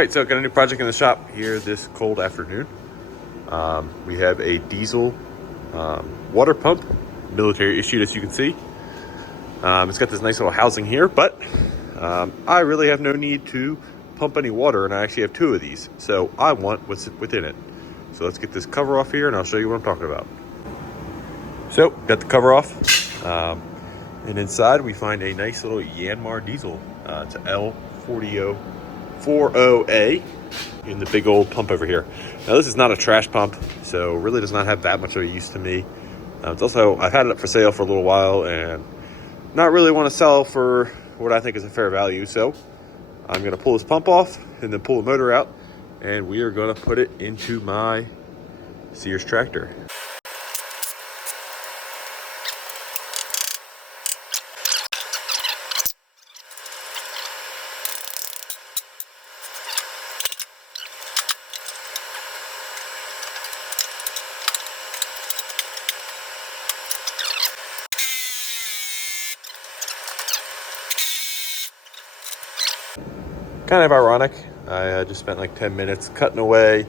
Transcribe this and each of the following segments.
right, so got a new project in the shop here this cold afternoon. We have a diesel water pump, military issued, as you can see. It's got this nice little housing here, but I really have no need to pump any water, and I actually have two of these, so I want what's within it. So let's get this cover off here and I'll show you what I'm talking about. So got the cover off, and inside we find a nice little Yanmar diesel. It's an L40A in the big old pump over here. Now this is not a trash pump, so really does not have that much of a use to me. It's also, I've had it up for sale for a little while and not really want to sell for what I think is a fair value. So I'm going to pull this pump off and then pull the motor out, and we are going to put it into my Sears tractor. Kind of ironic, I just spent like 10 minutes cutting away,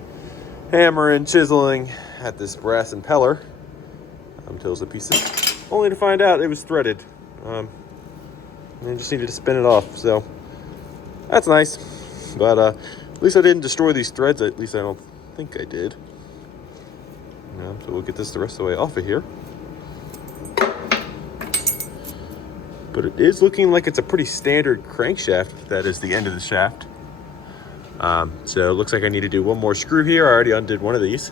hammering, chiseling at this brass impeller until it's a piece of, only to find out it was threaded. And I just needed to spin it off, so that's nice. But at least I didn't destroy these threads, at least I don't think I did. So we'll get this the rest of the way off of here. But it is looking like it's a pretty standard crankshaft. That is the end of the shaft. So it looks like I need to do one more screw here. I already undid one of these.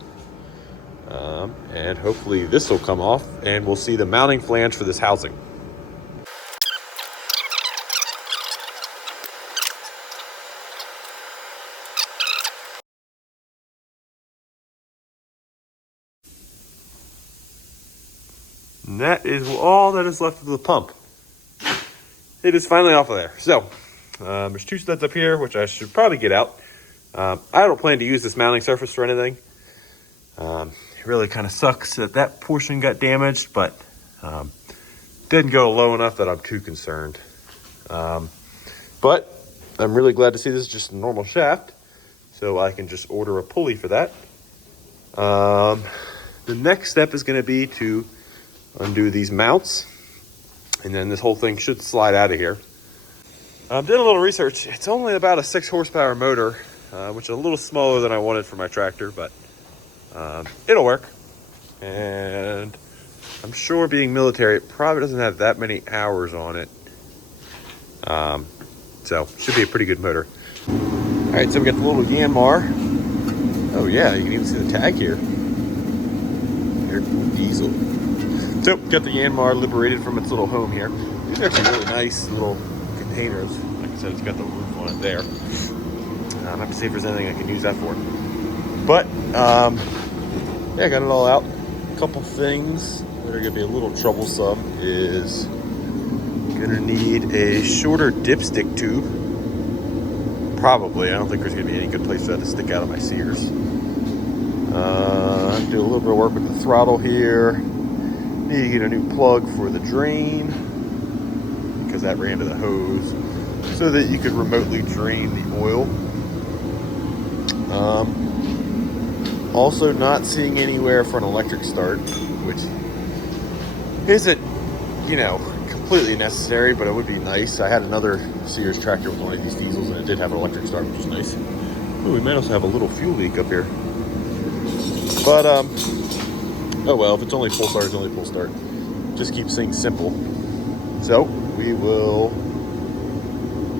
And hopefully this will come off and we'll see the mounting flange for this housing. And that is all that is left of the pump. It is finally off of there. So there's two studs up here, which I should probably get out. I don't plan to use this mounting surface for anything. It really kind of sucks that that portion got damaged, but didn't go low enough that I'm too concerned. But I'm really glad to see this is just a normal shaft, so I can just order a pulley for that. The next step is going to be to undo these mounts, and then this whole thing should slide out of here. Did a little research. It's only about a 6 horsepower motor, which is a little smaller than I wanted for my tractor, but it'll work. And I'm sure, being military, it probably doesn't have that many hours on it. So should be a pretty good motor. All right, so we got the little Yanmar. Oh yeah, you can even see the tag here. Air-cooled diesel. So, got the Yanmar liberated from its little home here. These are actually really nice little containers. Like I said, it's got the roof on it there. I'll have to see if there's anything I can use that for. But, yeah, I got it all out. A couple things that are going to be a little troublesome is going to need a shorter dipstick tube. Probably. I don't think there's going to be any good place for that to stick out of my Sears. Do a little bit of work with the throttle here. Need to get a new plug for the drain, because that ran to the hose, so that you could remotely drain the oil. Also not seeing anywhere for an electric start, which isn't, completely necessary, but it would be nice. I had another Sears tractor with one of these diesels, and it did have an electric start, which is nice. Oh, we might also have a little fuel leak up here. But, oh well, if it's only full start, it's only full start. Just keep things simple. So we will,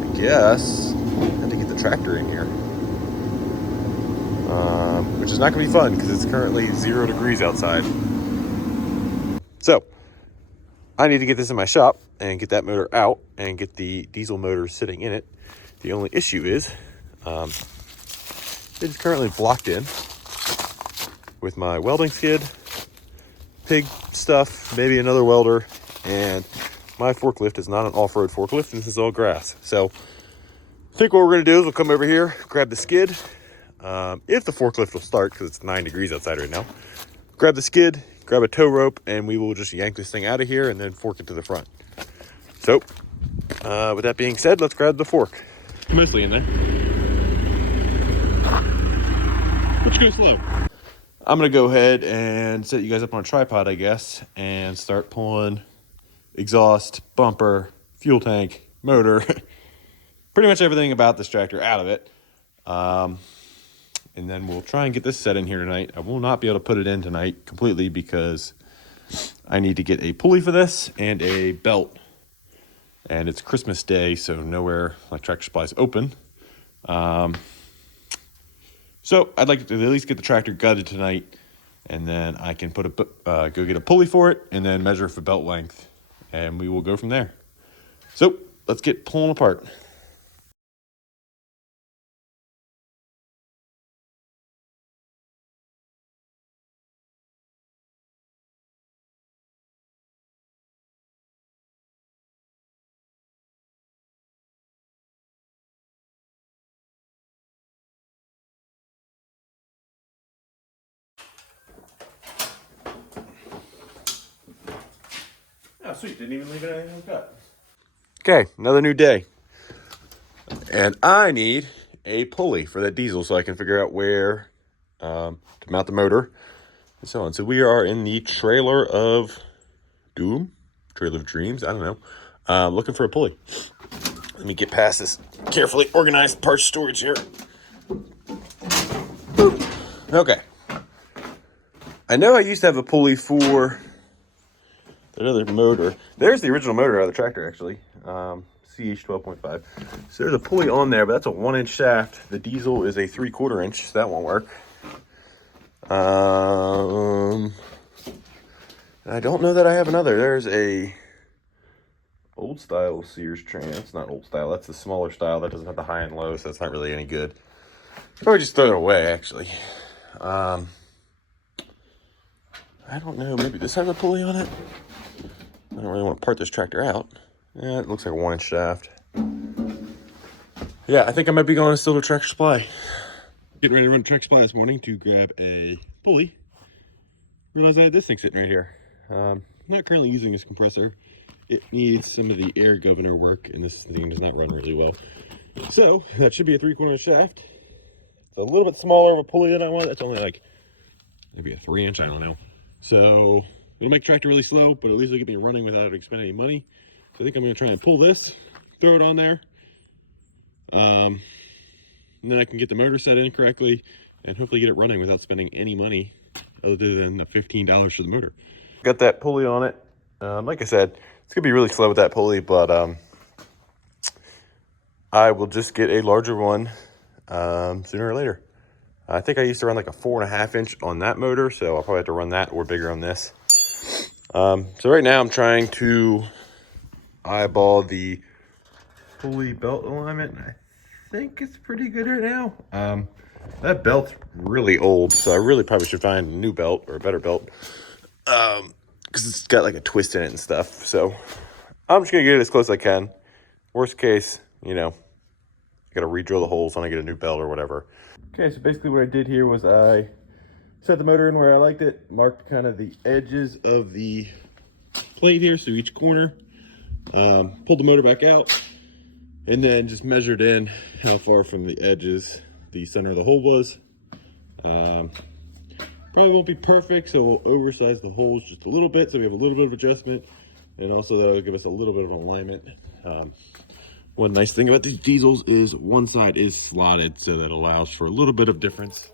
I guess, have to get the tractor in here. Which is not going to be fun because it's currently 0 degrees outside. So I need to get this in my shop and get that motor out and get the diesel motor sitting in it. The only issue is it is currently blocked in with my welding skid, pig stuff, maybe another welder, and my forklift is not an off-road forklift, and this is all grass. So I think what we're going to do is we'll come over here, grab the skid, if the forklift will start, because it's 9 degrees outside right now. Grab the skid, grab a tow rope, and we will just yank this thing out of here and then fork it to the front. So with that being said, let's grab the fork. Mostly in there. Let's go slow. I'm going to go ahead and set you guys up on a tripod, I guess, and start pulling exhaust, bumper, fuel tank, motor, pretty much everything about this tractor out of it. And then we'll try and get this set in here tonight. I will not be able to put it in tonight completely because I need to get a pulley for this and a belt. And it's Christmas Day, so nowhere like Tractor Supply is open. So I'd like to at least get the tractor gutted tonight, and then I can put go get a pulley for it and then measure for belt length, and we will go from there. So let's get pulling apart. Oh, sweet. Didn't even leave anything uncut. Okay, another new day. And I need a pulley for that diesel so I can figure out where to mount the motor and so on. So we are in the trailer of doom, trailer of dreams, I don't know. Looking for a pulley. Let me get past this carefully organized parts storage here. Okay. I know I used to have a pulley for that other motor. There's the original motor out of the tractor, actually. CH 12.5. So there's a pulley on there, but that's a 1-inch shaft. The diesel is a 3/4 inch, so that won't work. I don't know that I have another. There's a old style Sears Trans. Not old style, that's the smaller style. That doesn't have the high and low, so that's not really any good. Probably just throw it away, actually. I don't know, maybe this has a pulley on it? I don't really want to part this tractor out. Yeah, it looks like a 1-inch shaft. Yeah, I think I might be going still to Tractor Supply. Getting ready to run to Tractor Supply this morning to grab a pulley. Realized I had this thing sitting right here. Not currently using this compressor. It needs some of the air governor work, and this thing does not run really well. So, that should be a 3/4 inch shaft. It's a little bit smaller of a pulley than I want. That's only like, maybe a 3-inch, I don't know. So, it'll make the tractor really slow, but at least it'll get me running without having to spend any money. So I think I'm going to try and pull this, throw it on there. And then I can get the motor set in correctly and hopefully get it running without spending any money other than the $15 for the motor. Got that pulley on it. Like I said, it's going to be really slow with that pulley, but I will just get a larger one sooner or later. I think I used to run like a 4.5 inch on that motor, so I'll probably have to run that or bigger on this. So right now I'm trying to eyeball the pulley belt alignment. I think it's pretty good right now. That belt's really old, so I really probably should find a new belt or a better belt, because it's got like a twist in it and stuff. So I'm just gonna get it as close as I can. Worst case, you know, I gotta re-drill the holes when I get a new belt or whatever. Okay, so basically what I did here was I set the motor in where I liked it, marked kind of the edges of the plate here, so each corner, pulled the motor back out, and then just measured in how far from the edges the center of the hole was. Probably won't be perfect, so we'll oversize the holes just a little bit so we have a little bit of adjustment, and also that'll give us a little bit of alignment. One nice thing about these diesels is one side is slotted, so that allows for a little bit of difference.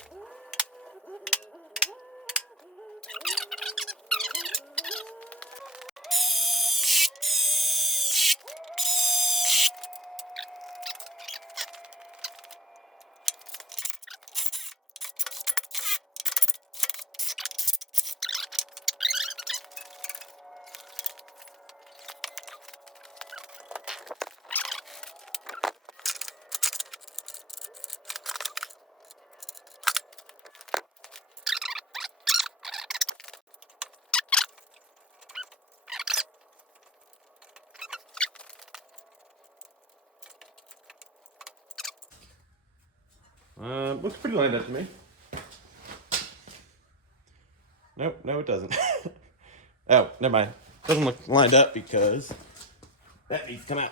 Looks pretty lined up to me. Nope, no it doesn't. Oh, never mind. Doesn't look lined up because that needs to come out.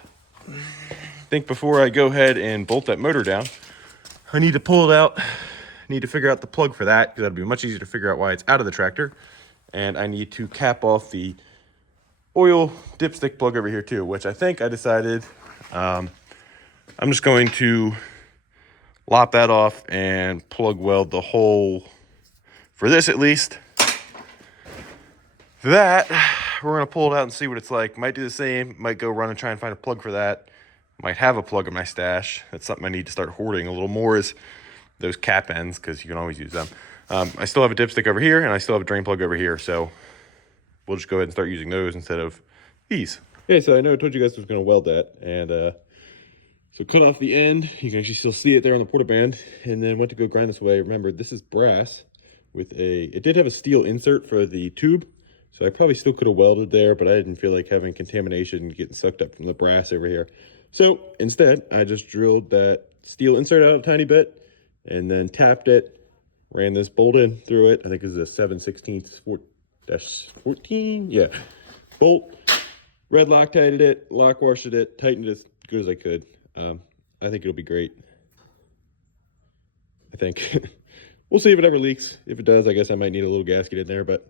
I think before I go ahead and bolt that motor down, I need to pull it out. I need to figure out the plug for that, because that'll be much easier to figure out why it's out of the tractor. And I need to cap off the oil dipstick plug over here too, which I think I decided I'm just going to lop that off and plug weld the hole for this at least. That, we're gonna pull it out and see what it's like. Might do the same, might go run and try and find a plug for that. Might have a plug in my stash. That's something I need to start hoarding a little more, is those cap ends, because you can always use them. I still have a dipstick over here, and I still have a drain plug over here, so we'll just go ahead and start using those instead of these. Okay, so I know I told you guys I was gonna weld that, and so cut off the end. You can actually still see it there on the porta band, and then went to go grind this away. Remember, this is brass with it did have a steel insert for the tube, so I probably still could have welded there, but I didn't feel like having contamination getting sucked up from the brass over here. So instead, I just drilled that steel insert out a tiny bit and then tapped it, ran this bolt in through it. I think this is a 7/16-14, yeah, bolt, red Loctited it, lock washed it, tightened it as good as I could. I think it'll be great. I think. We'll see if it ever leaks. If it does, I guess I might need a little gasket in there, but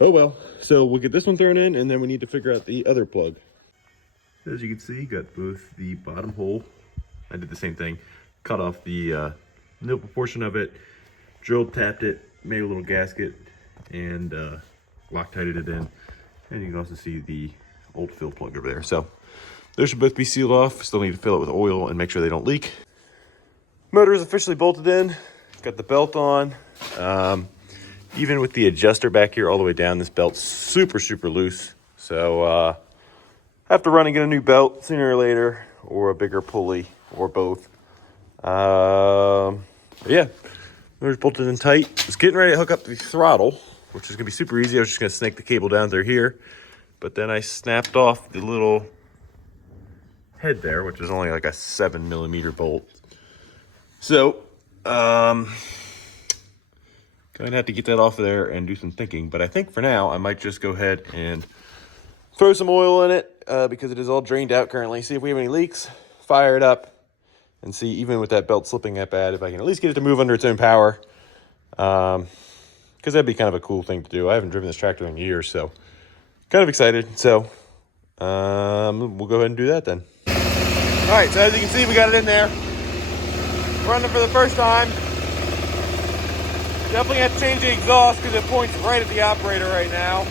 oh well. So we'll get this one thrown in, and then we need to figure out the other plug. As you can see, got both the bottom hole. I did the same thing. Cut off the nipple portion of it, drilled, tapped it, made a little gasket, and Loctited it in. And you can also see the old fill plug over there. So those should both be sealed off. Still need to fill it with oil and make sure they don't leak. Motor is officially bolted in. Got the belt on. Even with the adjuster back here all the way down, this belt's super, super loose. So have to run and get a new belt sooner or later, or a bigger pulley, or both. Yeah, motor's bolted in tight. Was getting ready to hook up the throttle, which is gonna be super easy. I was just gonna snake the cable down through here, but then I snapped off the little head there, which is only like a 7mm bolt. So, gonna have to get that off of there and do some thinking. But I think for now, I might just go ahead and throw some oil in it, because it is all drained out currently. See if we have any leaks, fire it up, and see, even with that belt slipping that bad, if I can at least get it to move under its own power. Because that'd be kind of a cool thing to do. I haven't driven this tractor in years, so kind of excited. So we'll go ahead and do that then. All right, so as you can see, we got it in there. Running for the first time. Definitely have to change the exhaust because it points right at the operator right now.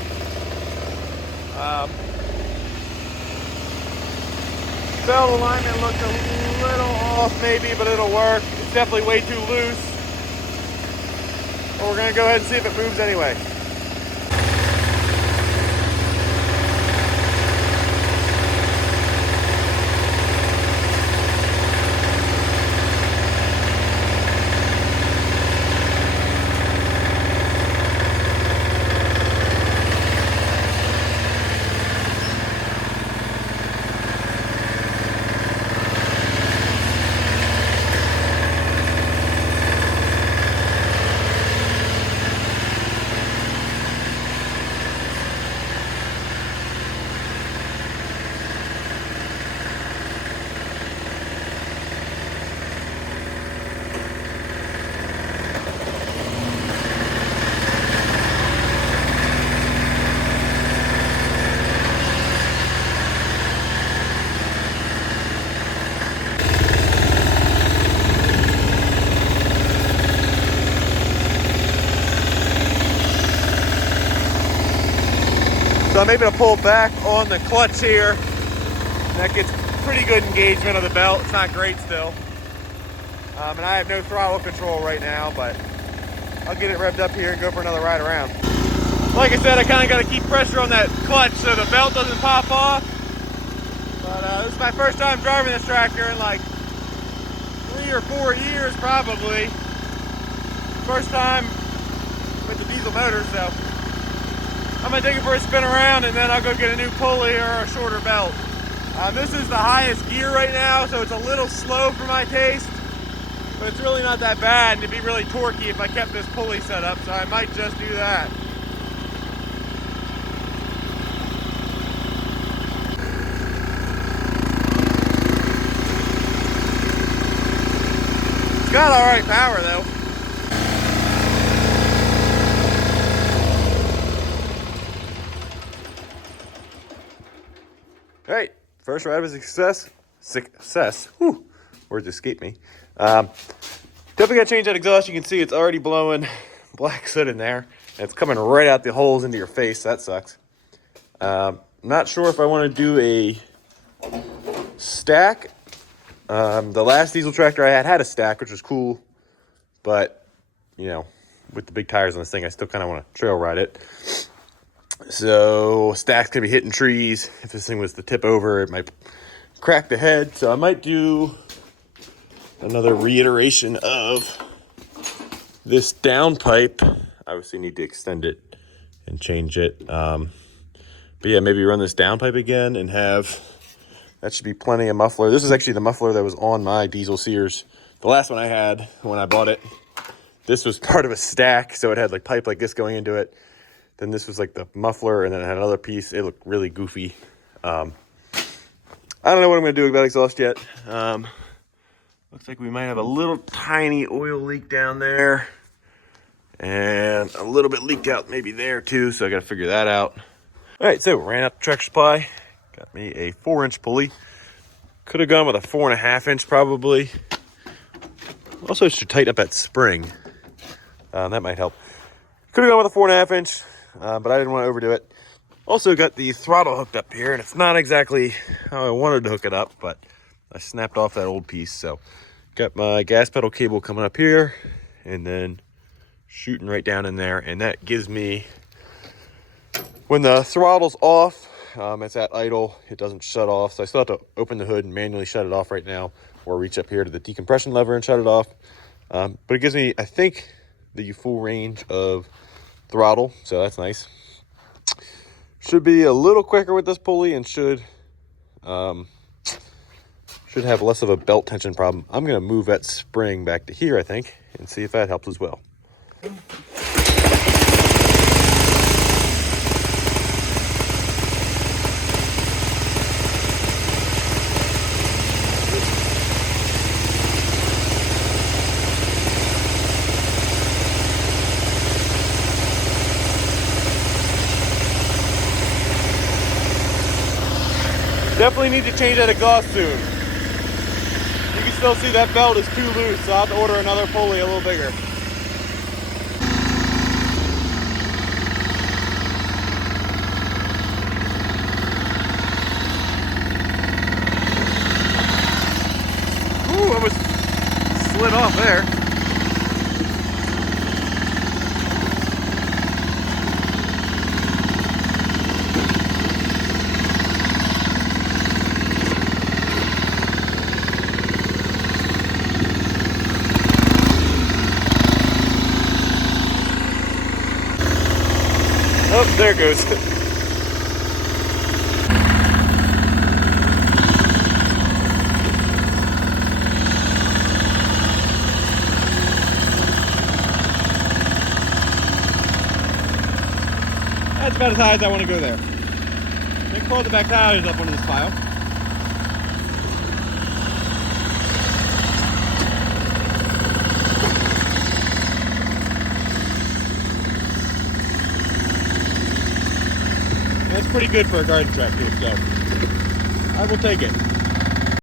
Belt alignment looks a little off maybe, but it'll work. It's definitely way too loose. But we're gonna go ahead and see if it moves anyway. So I'm able to pull back on the clutch here. That gets pretty good engagement of the belt. It's not great still. And I have no throttle control right now, but I'll get it revved up here and go for another ride around. Like I said, I kind of got to keep pressure on that clutch so the belt doesn't pop off. But this is my first time driving this tractor in like 3 or 4 years probably. First time with the diesel motor, so I'm gonna take it for a spin around and then I'll go get a new pulley or a shorter belt. This is the highest gear right now, so it's a little slow for my taste, but it's really not that bad, and it'd be really torquey if I kept this pulley set up, so I might just do that. got all right power though. All right, first ride was a success. Success. Whew. Words escape me. Definitely got to change that exhaust. You can see it's already blowing black soot in there. And it's coming right out the holes into your face. That sucks. Not sure if I want to do a stack. The last diesel tractor I had a stack, which was cool. But, you know, with the big tires on this thing, I still kind of want to trail ride it. So stack's gonna be hitting trees. If this thing was to tip over, it might crack the head. So I might do another reiteration of this downpipe. Obviously need to extend it and change it. But yeah, maybe run this downpipe again and have, that should be plenty of muffler. This is actually the muffler that was on my diesel Sears. The last one I had when I bought it, this was part of a stack. So it had like pipe like this going into it. Then this was like the muffler, and then it had another piece. It looked really goofy. I don't know what I'm going to do about exhaust yet. Looks like we might have a little tiny oil leak down there. And a little bit leaked out maybe there too, so I got to figure that out. All right, so ran out the Tractor Supply. Got me a 4-inch pulley. Could have gone with a 4.5-inch probably. Also should tighten up that spring. That might help. Could have gone with a 4.5-inch. But I didn't want to overdo it. Also got the throttle hooked up here, and it's not exactly how I wanted to hook it up, but I snapped off that old piece. So got my gas pedal cable coming up here and then shooting right down in there. And that gives me, when the throttle's off, it's at idle, it doesn't shut off. So I still have to open the hood and manually shut it off right now, or reach up here to the decompression lever and shut it off. But it gives me, I think, the full range of throttle, so that's nice. Should be a little quicker with this pulley and should have less of a belt tension problem. I'm going to move that spring back to here, I think, and see if that helps as well. Definitely need to change that exhaust soon. You can still see that belt is too loose, so I'll have to order another pulley a little bigger. Ooh, almost slid off there. Oh, there it goes. That's about as high as I want to go there. They pull the back tires up onto this pile. That's pretty good for a garden tractor, so I will take it.